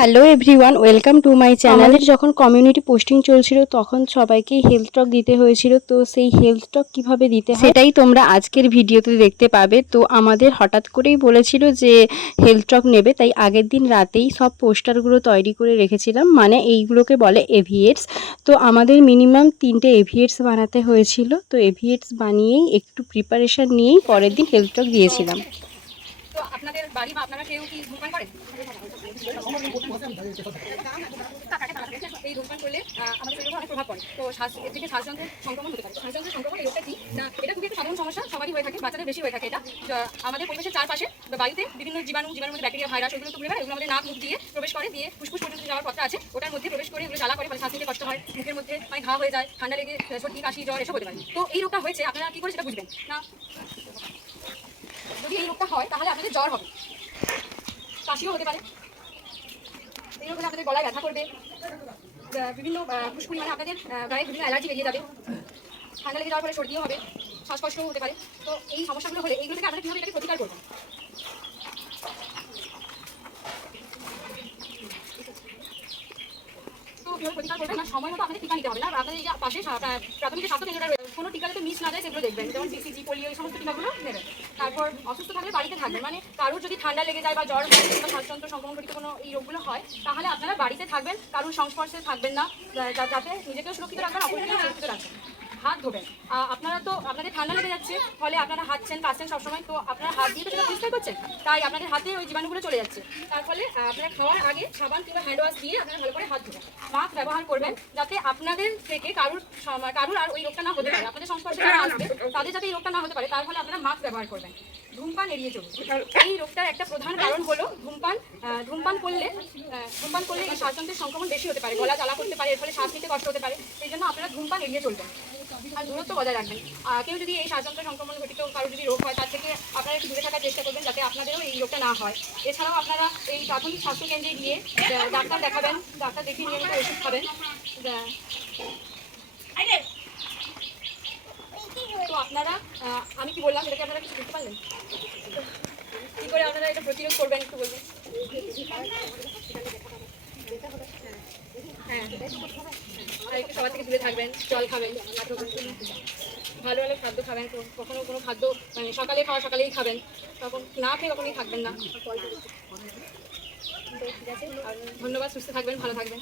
Hello everyone, welcome to my channel. আমাদের যখন community posting চলছিল তখন সবাইকেই হেলথ টক দিতে হয়েছিল। তো সেই হেলথ টক কীভাবে দিতে হয় সেটাই তোমরা আজকের ভিডিওতে দেখতে পাবে। তো আমাদের হঠাৎ করেই বলেছিল যে হেলথ টক নেবে, তাই আগের দিন রাতেই সব পোস্টারগুলো তৈরি করে রেখেছিলাম। মানে এইগুলোকে বলে এভিয়েটস। তো আমাদের মিনিমাম 3টে এভিয়েটস বানাতে হয়েছিল। তো এভিয়েটস বানিয়েই একটু প্রিপারেশান নিয়েই পরের দিন হেলথ টক দিয়েছিলাম। তো আপনাদের বাড়ি বা আপনারা কেউ কি ধূমপান করেন? এই ধূমপান করলে আমাদের শরীরে অনেক প্রভাব পড়ে। তো এর থেকে শ্বাসযন্ত্রের সংক্রমণ হতে পারে। শ্বাসযন্ত্রের সংক্রমণ এই রোগটা কি না, এটা খুবই একটা সাধারণ সমস্যা, সবারই হয়ে থাকে, বাচ্চাদের বেশি হয়ে থাকে। এটা আমাদের পরিবেশের চারপাশে বায়ুতে বিভিন্ন জীবাণুর মধ্যে ব্যাকটেরিয়া, ভাইরাস, ওগুলো তো ঘুরে বেড়ায়, এগুলো আমাদের নাক মুখ দিয়ে প্রবেশ করে, দিয়ে ফুসফুস পর্যন্ত যাওয়ার পথটা আছে, ওটার মধ্যে প্রবেশ করে এগুলো জ্বালা করে, ফলে শ্বাস নিতে কষ্ট হয়, মুখের মধ্যে মানে ঘা হয়ে যায়, ঠান্ডা লেগে সর্দি, কাশি, জ্বর এসব হতে পারে। তো এই রোগটা হয়েছে, আপনারা কি করে সেটা বুঝবেন না? যদি এই রোগটা হয় তাহলে আপনাদের জ্বর হবে, কাশিও হতে পারে। এই রোগে আপনাদের গলায় ব্যথা করবে, বিভিন্ন ফুসকুড়ি মানে আপনাদের গায়ে বিভিন্ন অ্যালার্জি বেরিয়ে যাবে, ঠান্ডা লেগে যাওয়ার ফলে সর্দিও হবে, শ্বাসকষ্টও হতে পারে। তো এই সমস্যাগুলো হলে এইগুলো থেকে আপনারা কীভাবে এটাকে প্রতিকার করবেন? তো কীভাবে প্রতিকার করবেন না, সময় মতো আপনাদের টিকা নিতে হবে না। আপনাদের এই যে পাশে প্রাথমিক যে স্বাস্থ্য কেন্দ্রটা রয়েছে, কোনো টিকা যাতে মিস না যায় সেগুলো দেখবেন, যেমন BCG, পোলিও, এই সমস্ত টিকাগুলো নেবেন। তারপর অসুস্থ থাকলে বাড়িতে থাকবেন, মানে কারোর যদি ঠান্ডা লেগে যায় বা জ্বর হয় কিংবা শ্বাসযন্ত্র সংক্রমণজনিত কোনো এই রোগগুলো হয়, তাহলে আপনারা বাড়িতে থাকবেন, কারোর সংস্পর্শে থাকবেন না, যাতে নিজেকেও সুরক্ষিত রাখবেন, অপরকেও সুরক্ষিত রাখবেন। হাত ধোবেন। আপনারা তো আপনাদের ঠান্ডা লেগে যাচ্ছে, ফলে আপনারা হাঁটছেন কাশছেন সবসময়, তো আপনারা হাত দিয়ে তো সেটা পরিষ্কার করছেন, তাই আপনাদের হাতে ওই জীবাণুগুলো চলে যাচ্ছে। তার ফলে আপনারা খাওয়ার আগে সাবান কিংবা হ্যান্ড ওয়াশ দিয়ে আপনারা ভালো করে হাত ধোবেন। মাস্ক ব্যবহার করবেন, যাতে আপনাদের থেকে কারুর আর ওই রোগটা না হতে পারে। আপনাদের সংস্পর্শে যারা আসবে তাদের যাতে এই রোগটা না হতে পারে, তার ফলে আপনারা মাস্ক ব্যবহার করবেন। ধূমপান এড়িয়ে চলুন। এই রোগটার একটা প্রধান কারণ হলো ধূমপান। ধূমপান করলে এই শ্বাসযন্ত্রের সংক্রমণ বেশি হতে পারে, গলা জ্বালা করতে পারে, এর ফলে শ্বাস নিতে কষ্ট হতে পারে। সেই জন্য আপনারা ধূমপান এড়িয়ে চলবেন আর দূরত্ব বজায় রাখবেন। কেউ যদি এই শ্বাসযন্ত্র সংক্রমণ ঘটিত কারো যদি রোগ হয়, তার থেকে আপনারা একটু দূরে থাকার চেষ্টা করবেন, যাতে আপনাদেরও এই রোগটা না হয়। এছাড়াও আপনারা এই প্রাথমিক স্বাস্থ্যকেন্দ্রে গিয়ে ডাক্তার দেখাবেন, ডাক্তার দেখিয়ে নিয়মিত ওষুধ খাবেন। তো আপনারা আমি কি বললাম এটাকে আপনারা কিছু বুঝতে পারলেন? কী করে আপনারা এটা প্রতিরোধ করবেন একটু বলবেন? হ্যাঁ, আর একটু সবার থেকে দূরে থাকবেন, জল খাবেন, ভালো ভালো খাদ্য খাবেন। কখনো কোনো খাদ্য মানে সকালে খাওয়া সকালেই খাবেন, তখন না খেয়ে কখনোই থাকবেন না। ঠিক আছে, আর ধন্যবাদ, সুস্থ থাকবেন, ভালো থাকবেন।